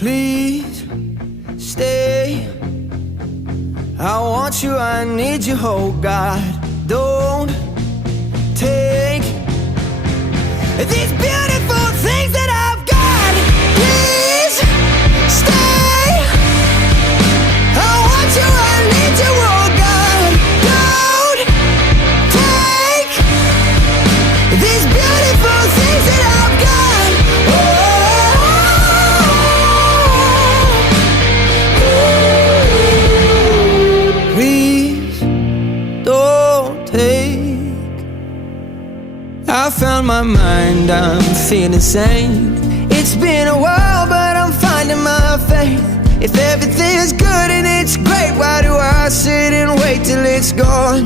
Please stay. I want you, I need you, oh God. Don't take these beautiful things that I've got. Please stay. I want you, I need you, oh God. Don't take these beautiful things that I've got. Please don't take. I found my mind, I'm feeling sane. It's been a while, but I'm finding my faith. If everything's good and it's great, why do I sit and wait till it's gone?